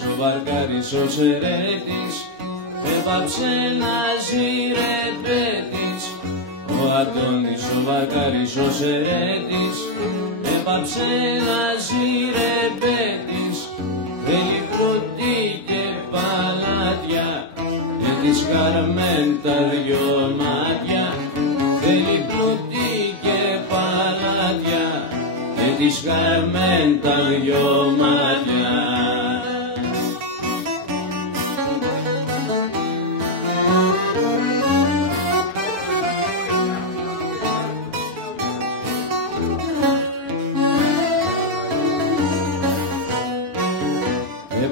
ο βαρκάρης ο Σερέτης, έπαψε να ζει ρεμπέτης. Ο Αντώνης ο βαρκάρης ο Σερέτης, έπαψε να ζει ρεμπέτης. Θέλει φρούτη και παλάτια, και της χαρμέν τα δυο μάτια. Θέλει φρούτη και παλάτια, και της χαρμέν τα δυο μάτια.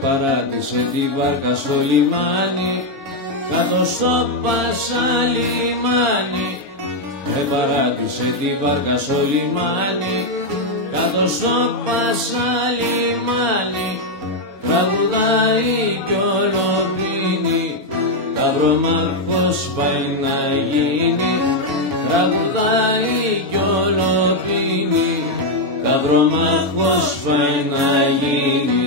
Παράτησε τη βάρκα στο λιμάνι, κάτω στο Πασαλιμάνι. Παράτησε τη βάρκα στο λιμάνι, κάτω στο Πασαλιμάνι. Τραγουδάει κι ολοπίνει, καυρομαρχός πάει να γίνει. Τραγουδάει κι ολοπίνει, καυρομαρχός πάει να γίνει.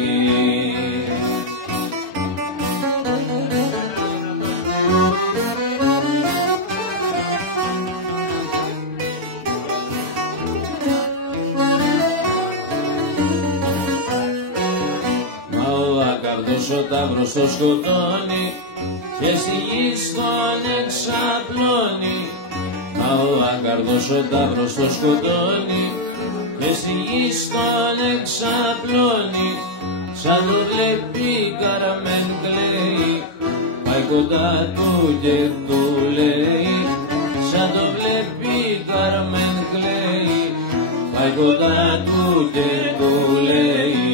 Ο ταύρος το σκοτώνει και στη γη στον εξαπλώνει. Μα ο άκαρδος ο ταύρος το σκοτώνει και στη γη στον εξαπλώνει. Σαν το βλέπει καραμέν κλαίει, πάει κοντά του και του λέει. Σαν το βλέπει καραμέν κλαίει, πάει κοντά του και του λέει.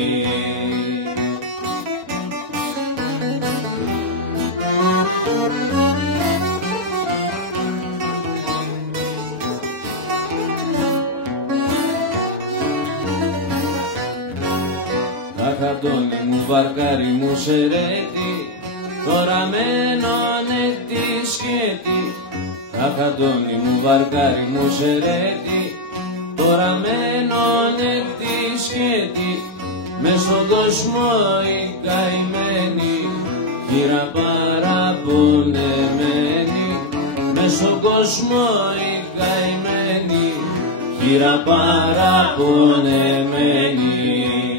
Αχ, Αντώνη μου, βαρκάρι μου, Σερέτη, τώρα μένωνε τη σκέτη. Αχ, Αντώνη μου, βαρκάρι μου, Σερέτη, τώρα μένωνε τη σκέτη. Μες στον κόσμο οι καημένοι, χείρα παραπονεμένη. Μες στον κόσμο οι καημένοι, χείρα παραπονεμένη.